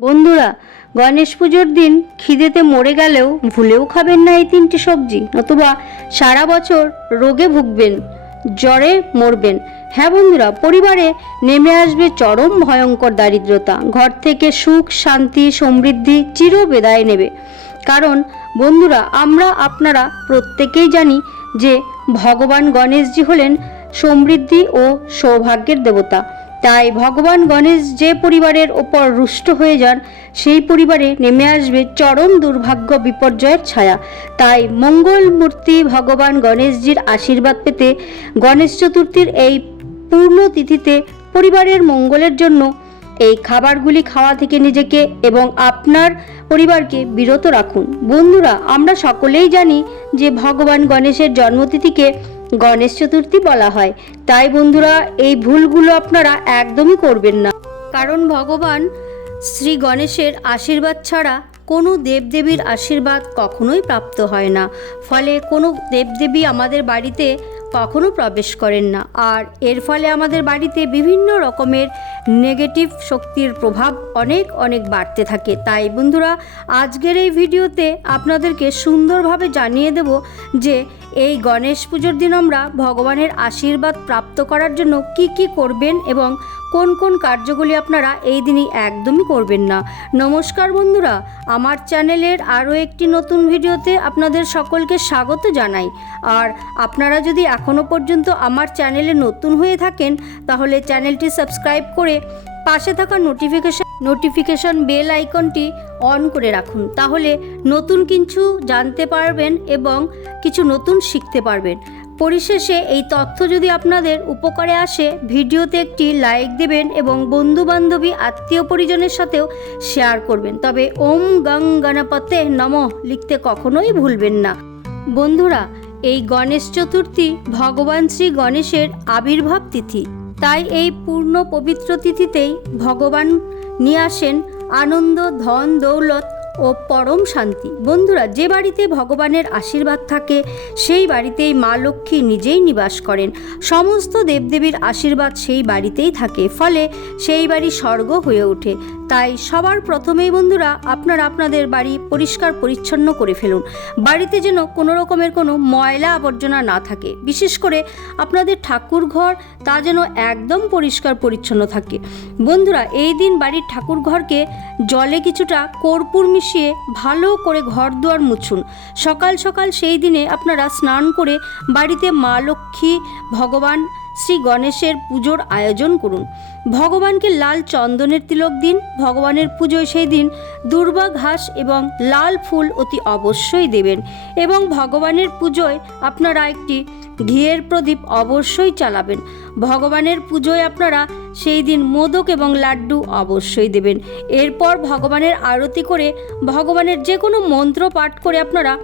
বন্ধুরা, গণেশ পুজোর দিন খিদেতে মরে গেলেও ভুলেও খাবেন না এই তিনটি সবজি, নতুবা সারা বছর রোগে ভুগবেন, জ্বরে মরবেন। হ্যাঁ বন্ধুরা, পরিবারে নেমে আসবে চরম ভয়ঙ্কর দারিদ্রতা। ঘর থেকে সুখ, শান্তি, সমৃদ্ধি চির বেদায় নেবে। কারণ বন্ধুরা, আমরা, আপনারা প্রত্যেকেই জানি যে ভগবান গণেশজি হলেন সমৃদ্ধি ও সৌভাগ্যের দেবতা। তাই ভগবান গণেশ যে পরিবারের ওপর রুষ্ট হয়ে যান, সেই পরিবারে নেমে আসবে চরম দুর্ভাগ্য বিপর্যয়ের ছায়া। তাই মঙ্গল মূর্তি ভগবান গণেশজির আশীর্বাদ পেতে গণেশ চতুর্থীর এই পূর্ণ তিথিতে পরিবারের মঙ্গলের জন্য এই খাবারগুলি খাওয়া থেকে নিজেকে এবং আপনার পরিবারকে বিরত রাখুন। বন্ধুরা, আমরা সকলেই জানি যে ভগবান গণেশের জন্মতিথিকে গণেশ চতুর্থী বলা হয়। তাই বন্ধুরা, এই ভুলগুলো আপনারা একদমই করবেন না। কারণ ভগবান শ্রী গণেশের আশীর্বাদ ছাড়া কোনো দেবদেবীর আশীর্বাদ কখনোই প্রাপ্ত হয় না। ফলে কোনো দেবদেবী আমাদের বাড়িতে কখনো প্রবেশ করেন না। আর এর ফলে আমাদের বাড়িতে বিভিন্ন রকমের নেগেটিভ শক্তির প্রভাব অনেক অনেক বাড়তে থাকে। তাই বন্ধুরা, আজকের এই ভিডিওতে আপনাদেরকে সুন্দরভাবে জানিয়ে দেব যে এই গণেশ পুজোর দিন আমরা ভগবানের আশীর্বাদ প্রাপ্ত করার জন্য কি কি করবেন এবং কোন কোন কার্যগুলি আপনারা এই দিনই একদমই করবেন না। নমস্কার বন্ধুরা, আমার চ্যানেলের আরও একটি নতুন ভিডিওতে আপনাদের সকলকে স্বাগত জানাই। আর আপনারা যদি এখনও পর্যন্ত আমার চ্যানেলে নতুন হয়ে থাকেন, তাহলে চ্যানেলটি সাবস্ক্রাইব করে পাশে থাকা নোটিফিকেশন নোটিফিকেশন বেল আইকনটি অন করে রাখুন। তাহলে নতুন কিছু জানতে পারবেন এবং কিছু নতুন শিখতে পারবেন। পরিশেষে এই তথ্য যদি আপনাদের উপকারে আসে, ভিডিওতে একটি লাইক দেবেন এবং বন্ধু বান্ধবী আত্মীয় পরিজনের সাথেও শেয়ার করবেন। তবে ওম গং গণপতে নম লিখতে কখনোই ভুলবেন না। বন্ধুরা, এই গণেশ চতুর্থী ভগবান শ্রী গণেশের আবির্ভাব তিথি। তাই এই পূর্ণ পবিত্র তিথিতেই ভগবান নিয়ে আসেন আনন্দ, ধন, দৌলত ও পরম শান্তি। বন্ধুরা, যে বাড়িতে ভগবানের আশীর্বাদ থাকে, সেই বাড়িতেই মা লক্ষ্মী নিজেই নিবাস করেন। সমস্ত দেবদেবীর আশীর্বাদ সেই বাড়িতেই থাকে, ফলে সেই বাড়ি স্বর্গ হয়ে ওঠে। তাই সবার প্রথমেই বন্ধুরা, আপনারা আপনাদের বাড়ি পরিষ্কার পরিচ্ছন্ন করে ফেলুন। বাড়িতে যেন কোনো রকমের কোনো ময়লা আবর্জনা না থাকে। বিশেষ করে আপনাদের ঠাকুর ঘর, তা যেন একদম পরিষ্কার পরিচ্ছন্ন থাকে। বন্ধুরা, এই দিন বাড়ির ঠাকুর ঘরকে জলে কিছুটা কর্পূর মিশিয়ে ভালো করে ঘর দুয়ার মুছুন। সকাল সকাল সেই দিনে আপনারা স্নান করে বাড়িতে মা লক্ষ্মী, ভগবান শ্রী গণেশের পুজোর আয়োজন করুন। ভগবানকে লাল চন্দনের তিলক দিন, ভগবানের পুজোয় সেই দিন দুর্বা ঘাস এবং লাল ফুল অতি অবশ্যই দেবেন এবং ভগবানের পুজোয় আপনারা একটি ঘিয়ের প্রদীপ অবশ্যই চালাবেন। ভগবানের পুজোয় আপনারা সেই দিন মোদক এবং লাড্ডু অবশ্যই দেবেন। এরপর ভগবানের আরতি করে, ভগবানের যে কোনো মন্ত্র পাঠ করে আপনারা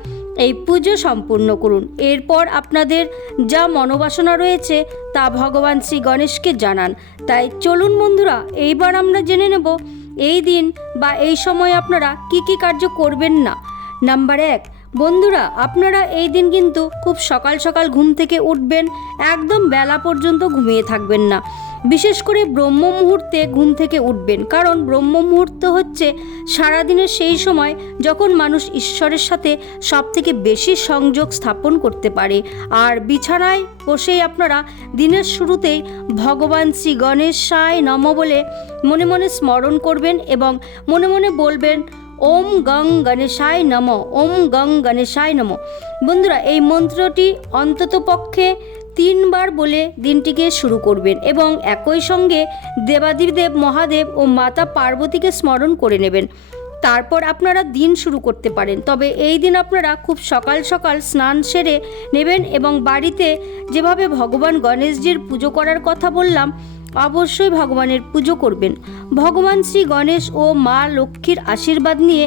এই পুজো সম্পূর্ণ করুন। এরপর আপনাদের যা মনোবাসনা রয়েছে তা ভগবান শ্রী গণেশকে জানান। তাই চলুন বন্ধুরা, এইবার আমরা জেনে নেব এই দিন বা এই সময় আপনারা কি কি কার্য করবেন না। নাম্বার এক, বন্ধুরা, আপনারা এই দিন কিন্তু খুব সকাল সকাল ঘুম থেকে উঠবেন, একদম বেলা পর্যন্ত ঘুমিয়ে থাকবেন না। বিশেষ করে ব্রহ্ম মুহূর্তে ঘুম থেকে উঠবেন। কারণ ব্রহ্ম মুহূর্ত হচ্ছে সারাদিনের সেই সময় যখন মানুষ ঈশ্বরের সাথে সব থেকে বেশি সংযোগ স্থাপন করতে পারে। আর বিছানায় বসেই আপনারা দিনের শুরুতেই ভগবান শ্রী গণেশায় নম বলে মনে মনে স্মরণ করবেন এবং মনে মনে বলবেন, ওম গং গণেশায় নম, ওম গং গণেশায় নম। বন্ধুরা, এই মন্ত্রটি অন্তত পক্ষে তিনবার বলে দিনটিকে শুরু করবেন এবং একই সঙ্গে দেবাদিদেব মহাদেব ও মাতা পার্বতীকে স্মরণ করে নেবেন। তারপর আপনারা দিন শুরু করতে পারেন। তবে এই দিন আপনারা খুব সকাল সকাল স্নান সেরে নেবেন এবং বাড়িতে যেভাবে ভগবান গণেশজির পুজো করার কথা বললাম, অবশ্যই ভগবানের পুজো করবেন। ভগবান শ্রী গণেশ ও মা লক্ষ্মীর আশীর্বাদ নিয়ে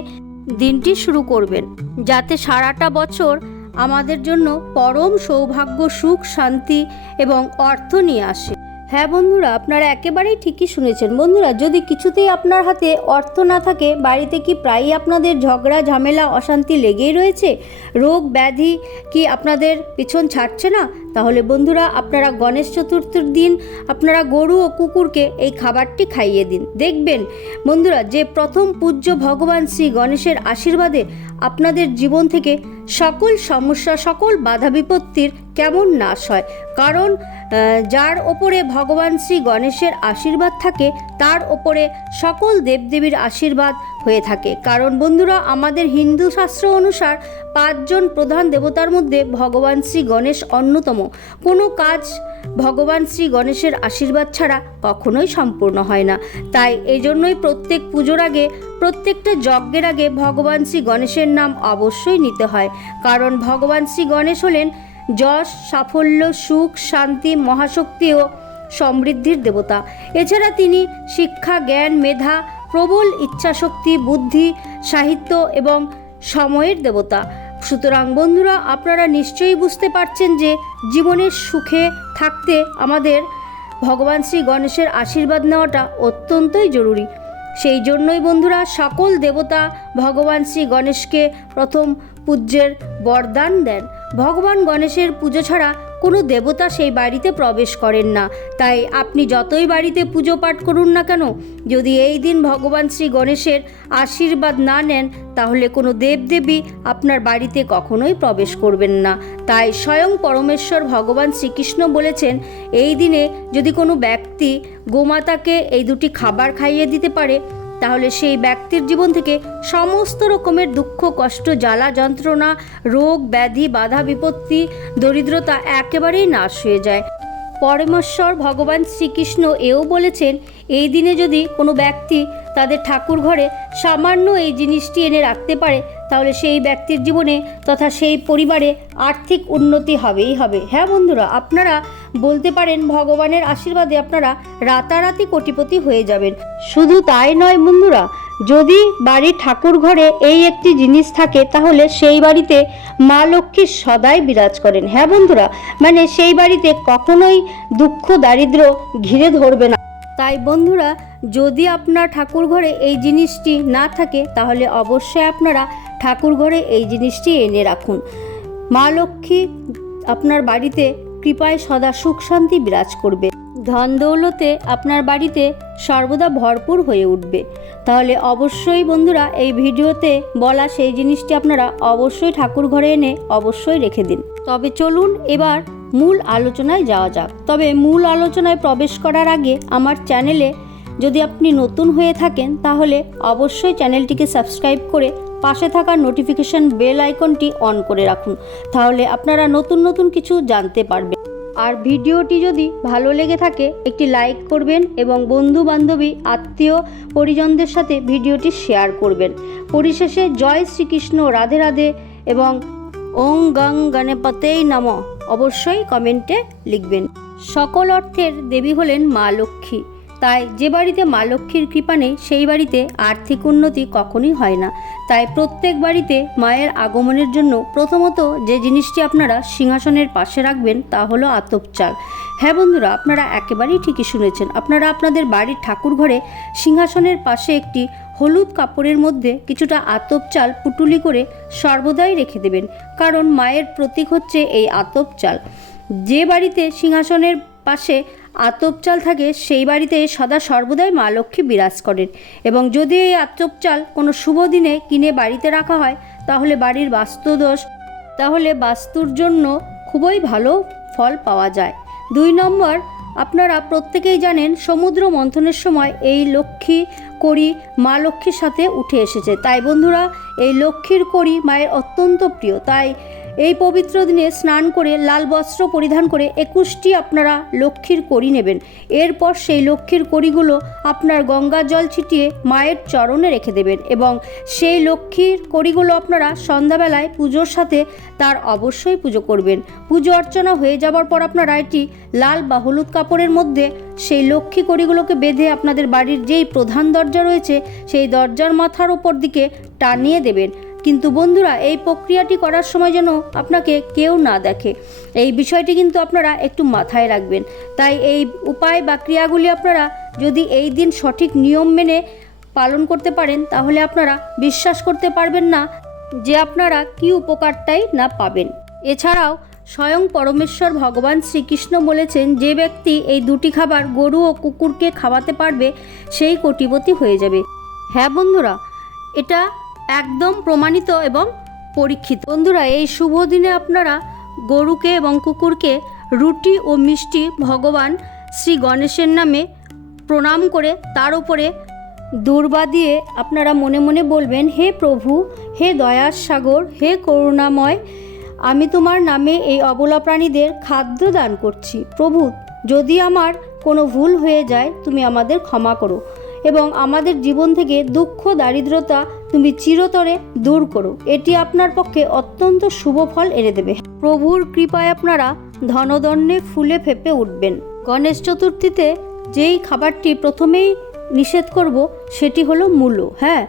দিনটি শুরু করবেন, যাতে সারাটা বছর আমাদের জন্য পরম সৌভাগ্য সুখ শান্তি এবং অর্থ নিয়ে আসে। হ্যাঁ বন্ধুরা, আপনারা একেবারেই ঠিকই শুনেছেন। বন্ধুরা, যদি কিছুতেই আপনার হাতে অর্থ না থাকে, বাড়িতে কি প্রায়ই আপনাদের ঝগড়া, ঝামেলা, অশান্তি লেগেই রয়েছে? রোগ, ব্যাধি কি আপনাদের পিছন ছাড়ছে না? তাহলে বন্ধুরা, আপনারা গণেশ চতুর্থীর দিন আপনারা গরু ও কুকুরকে এই খাবারটি খাইয়ে দিন। দেখবেন, বন্ধুরা, যে প্রথম পূজ্য ভগবান শ্রী গণেশের আশীর্বাদে আপনাদের জীবন থেকে সকল সমস্যা, সকল বাধা বিপত্তির কেমন নাশ হয়? কারণ যার ওপরে ভগবান শ্রী গণেশের আশীর্বাদ থাকে, তার ওপরে সকল দেবদেবীর আশীর্বাদ হয়ে থাকে। কারণ বন্ধুরা, আমাদের হিন্দু শাস্ত্র অনুসার পাঁচজন প্রধান দেবতার মধ্যে ভগবান শ্রী গণেশ অন্যতম। কোনো কাজ ভগবান শ্রী গণেশের আশীর্বাদ ছাড়া কখনোই সম্পূর্ণ হয় না। তাই এই জন্যই প্রত্যেক পুজোর আগে, প্রত্যেকটা যজ্ঞের আগে ভগবান শ্রী গণেশের নাম অবশ্যই নিতে হয়। কারণ ভগবান শ্রী গণেশ হলেন যশ, সাফল্য, সুখ, শান্তি, মহাশক্তি ও সমৃদ্ধির দেবতা। এছাড়া তিনি শিক্ষা, জ্ঞান, মেধা, প্রবল ইচ্ছাশক্তি, বুদ্ধি, সাহিত্য এবং সময়ের দেবতা। সুতরাং বন্ধুরা, আপনারা নিশ্চয়ই বুঝতে পারছেন যে জীবনের সুখে থাকতে আমাদের ভগবান শ্রী গণেশের আশীর্বাদ নেওয়াটা অত্যন্তই জরুরি। সেই জন্যই বন্ধুরা, সকল দেবতা ভগবান শ্রী গণেশকে প্রথম পূজ্যের বরদান দেন। ভগবান গণেশের পুজো ছাড়া কোনো দেবতা সেই বাড়িতে প্রবেশ করেন না। তাই আপনি যতই বাড়িতে পুজো পাঠ করুন না কেন, যদি এই দিন ভগবান শ্রী গণেশের আশীর্বাদ না নেন, তাহলে কোনো দেবদেবী আপনার বাড়িতে কখনোই প্রবেশ করবেন না। তাই স্বয়ং পরমেশ্বর ভগবান শ্রীকৃষ্ণ বলেছেন, এই দিনে যদি কোনো ব্যক্তি গোমাতাকে এই দুটি খাবার খাইয়ে দিতে পারে তাহলে সেই ব্যক্তির জীবন থেকে সমস্ত রকমের দুঃখ, কষ্ট, জ্বালা, যন্ত্রণা, রোগ, ব্যাধি, বাধা, বিপত্তি, দরিদ্রতা একেবারেই নাশ হয়ে যায়। পরমেশ্বর ভগবান শ্রীকৃষ্ণ এও বলেছেন, এই দিনে যদি কোনো ব্যক্তি তাদের ঠাকুর ঘরে সামান্য এই জিনিসটি এনে রাখতে পারে, তাহলে সেই ব্যক্তির জীবনে তথা সেই পরিবারে আর্থিক উন্নতি হবেই হবে। হ্যাঁ বন্ধুরা, আপনারা বলতে পারেন, ভগবানের আশীর্বাদে আপনারা রাতারাতি কোটিপতি হয়ে যাবেন। শুধু তাই নয় বন্ধুরা, যদি বাড়ির ঠাকুর ঘরে এই একটি জিনিস থাকে, তাহলে সেই বাড়িতে মা লক্ষ্মী সদাই বিরাজ করেন। হ্যাঁ বন্ধুরা মানে সেই বাড়িতে কখনোই দুঃখ দারিদ্র ঘিরে ধরবে না। তাই বন্ধুরা, যদি আপনার ঠাকুর ঘরে এই জিনিসটি না থাকে, তাহলে অবশ্যই আপনারা ঠাকুর ঘরে এই জিনিসটি এনে রাখুন। মা লক্ষ্মী আপনার বাড়িতে কৃপায় সদা সুখ শান্তি বিরাজ করবে। ধন দৌলতে আপনার বাড়িতে সর্বদা ভরপুর হয়ে উঠবে। তাহলে অবশ্যই বন্ধুরা, এই ভিডিওতে বলা সেই জিনিসটি আপনারা অবশ্যই ঠাকুর ঘরে এনে অবশ্যই রেখে দিন। তবে চলুন এবার মূল আলোচনায় যাওয়া যাক। তবে মূল আলোচনায় প্রবেশ করার আগে আমার চ্যানেলে যদি আপনি নতুন হয়ে থাকেন, তাহলে অবশ্যই চ্যানেলটিকে সাবস্ক্রাইব করে পাশে থাকা নোটিফিকেশন বেল আইকনটি অন করে রাখুন। তাহলে আপনারা নতুন নতুন কিছু জানতে পারবেন। আর ভিডিওটি যদি ভালো লেগে থাকে, একটি লাইক করবেন এবং বন্ধু বান্ধবী আত্মীয় পরিজনদের সাথে ভিডিওটি শেয়ার করবেন। পরিশেষে জয় শ্রীকৃষ্ণ, রাধে রাধে এবং ওং গং গণপতেই নম। অবশ্যই কমেন্টে লিখবেন। সকল অর্থের দেবী হলেন মা লক্ষ্মী। তাই যে বাড়িতে মা লক্ষ্মীর কৃপা নেই, সেই বাড়িতে আর্থিক উন্নতি কখনই হয় না। তাই প্রত্যেক বাড়িতে মায়ের আগমনের জন্য প্রথমত যে জিনিসটি আপনারা সিংহাসনের পাশে রাখবেন, তা হলো আতপ চাল হ্যাঁ বন্ধুরা, আপনারা একেবারেই ঠিকই শুনেছেন। আপনারা আপনাদের বাড়ির ঠাকুর ঘরে সিংহাসনের পাশে একটি হলুদ কাপড়ের মধ্যে কিছুটা আতপ চাল পুটুলি করে সর্বদাই রেখে দেবেন, কারণ মায়ের প্রতীক হচ্ছে এই আতপ চাল যে বাড়িতে সিংহাসনের পাশে আতপ চাল থাকে, সেই বাড়িতে সদা সর্বদাই মা লক্ষ্মী বিরাজ করেন। এবং যদি এই আতপ চাল কোনো শুভ দিনে কিনে বাড়িতে রাখা হয়, তাহলে বাড়ির বাস্তুদোষ, তাহলে বাস্তুর জন্য খুবই ভালো ফল পাওয়া যায়। দুই নম্বর, আপনারা প্রত্যেকেই জানেন, সমুদ্র মন্থনের সময় এই লক্ষ্মী করি মা লক্ষ্মীর সাথে উঠে এসেছে। তাই বন্ধুরা, এই লক্ষ্মীর করি মায়ের অত্যন্ত প্রিয়। তাই এই পবিত্র দিনে স্নান করে লাল বস্ত্র পরিধান করে একুশটি আপনারা লক্ষ্মীর করি নেবেন। এরপর সেই লক্ষ্মীর করিগুলো আপনার গঙ্গা জল ছিটিয়ে মায়ের চরণে রেখে দেবেন এবং সেই লক্ষ্মীর করিগুলো আপনারা সন্ধ্যাবেলায় পুজোর সাথে তার অবশ্যই পুজো করবেন। পুজো অর্চনা হয়ে যাবার পর আপনারা এটি লাল বা হলুদ কাপড়ের মধ্যে সেই লক্ষ্মী কড়িগুলোকে বেঁধে আপনাদের বাড়ির যেই প্রধান দরজা রয়েছে, সেই দরজার মাথার ওপর দিকে টানিয়ে দেবেন। কিন্তু বন্ধুরা, এই প্রক্রিয়াটি করার সময় যেন আপনাকে কেউ না দেখে। এই বিষয়টি কিন্তু আপনারা একটু মাথায় রাখবেন। তাই এই উপায় বা ক্রিয়াগুলি আপনারা যদি এই দিন সঠিক নিয়ম মেনে পালন করতে পারেন, তাহলে আপনারা বিশ্বাস করতে পারবেন না যে আপনারা কি উপকারটাই না পাবেন। এছাড়াও স্বয়ং পরমেশ্বর ভগবান শ্রীকৃষ্ণ বলেছেন, যে ব্যক্তি এই দুটি খাবার গরু ও কুকুরকে খাওয়াতে পারবে, সেই কোটিপতি হয়ে যাবে। হ্যাঁ বন্ধুরা, এটা একদম প্রমাণিত এবং পরীক্ষিত। বন্ধুরা, এই শুভ দিনে আপনারা গরুকে এবং কুকুরকে রুটি ও মিষ্টি ভগবান শ্রী গণেশের নামে প্রণাম করে তার উপরে দুর্বা দিয়ে আপনারা মনে মনে বলবেন, হে প্রভু, হে দয়ার সাগর, হে করুণাময়, আমি তোমার নামে এই অবলা প্রাণীদের খাদ্য দান করছি। প্রভু, যদি আমার কোনো ভুল হয়ে যায়, তুমি আমাদের ক্ষমা করো। এবং আমাদের জীবন থেকে দুঃখ, দারিদ্রতা তুমি চিরতরে দূর করো। এটি আপনার পক্ষে অত্যন্ত শুভ ফল এনে দেবে। প্রভুর কৃপায় আপনারা ধনদণ্ডে ফুলে ফেপে উঠবেন। গণেশ চতুর্থীতে যেই খাবারটি প্রথমেই নিষেধ করব, সেটি হলো মূলো। হ্যাঁ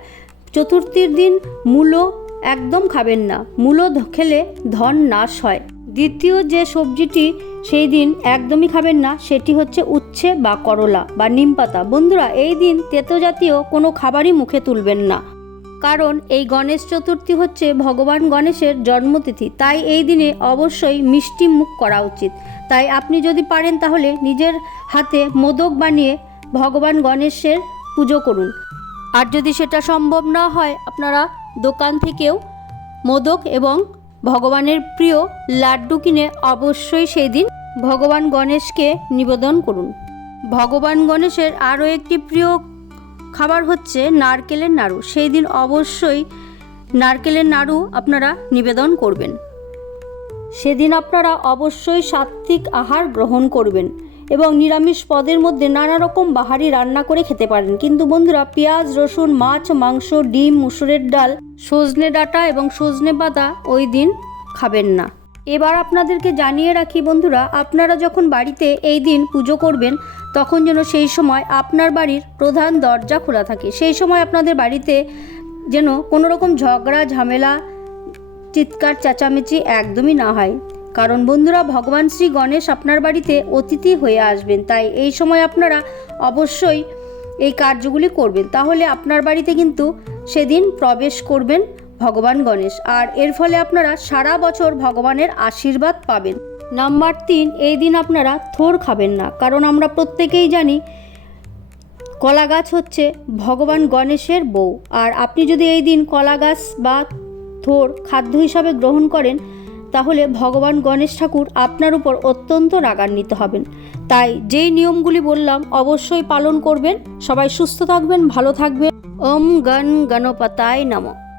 চতুর্থীর দিন মূলো একদম খাবেন না। মূলো খেলে ধন নাশ হয়। দ্বিতীয় যে সবজিটি সেই দিন একদমই খাবেন না, সেটি হচ্ছে উচ্ছে বা করলা বা নিমপাতা বন্ধুরা, এই দিন তেতো জাতীয় কোনো খাবারই মুখে তুলবেন না। কারণ এই গণেশ চতুর্থী হচ্ছে ভগবান গণেশের জন্মতিথি, তাই এই দিনে অবশ্যই মিষ্টি মুখ করা উচিত। তাই আপনি যদি পারেন তাহলে নিজের হাতে মোদক বানিয়ে ভগবান গণেশের পুজো করুন। আর যদি সেটা সম্ভব না হয়, আপনারা দোকান থেকেও মোদক এবং ভগবানের প্রিয় লাড্ডু কিনে অবশ্যই সেই দিন ভগবান গণেশকে নিবেদন করুন। ভগবান গণেশের আরও একটি প্রিয় খাবার হচ্ছে নারকেলের নাড়ু। সেই দিন অবশ্যই নারকেলের নাড়ু আপনারা নিবেদন করবেন। সেদিন আপনারা অবশ্যই সাত্ত্বিক আহার গ্রহণ করবেন। এবং নিরামিষ পদের মধ্যে নানা রকম বাহারি রান্না করে খেতে পারেন। কিন্তু বন্ধুরা, পেঁয়াজ, রসুন, মাছ, মাংস, ডিম, মুসুরের ডাল, সজনে ডাঁটা এবং সজনে পাতা ওই দিন খাবেন না। এবার আপনাদেরকে জানিয়ে রাখি বন্ধুরা, আপনারা যখন বাড়িতে এই দিন পুজো করবেন, তখন যেন সেই সময় আপনার বাড়ির প্রধান দরজা খোলা থাকে। সেই সময় আপনাদের বাড়িতে যেন কোনো রকম ঝগড়া, ঝামেলা, চিৎকার, চেঁচামেচি একদমই না হয়। কারণ বন্ধুরা, ভগবান শ্রী গণেশ আপনার বাড়িতে অতিথি হয়ে আসবেন। তাই এই সময় আপনারা অবশ্যই এই কার্যগুলি করবেন। তাহলে আপনার বাড়িতে কিন্তু সেদিন প্রবেশ করবেন ভগবান গণেশ। আর এর ফলে আপনারা সারা বছর ভগবানের আশীর্বাদ পাবেন। নাম্বার তিন, এই দিন আপনারা থোর খাবেন না। কারণ আমরা প্রত্যেকেই জানি কলা গাছ হচ্ছে ভগবান গণেশের বউ। আর আপনি যদি এই দিন কলা গাছ বা থোর খাদ্য হিসাবে গ্রহণ করেন তাহলে ভগবান গণেশ ঠাকুর আপনার উপর অত্যন্ত রাগান্বিত হবেন। তাই যেই নিয়মগুলি বললাম, অবশ্যই পালন করবেন। সবাই সুস্থ থাকবেন, ভালো থাকবেন। ওম গণ গণপতায় নমঃ।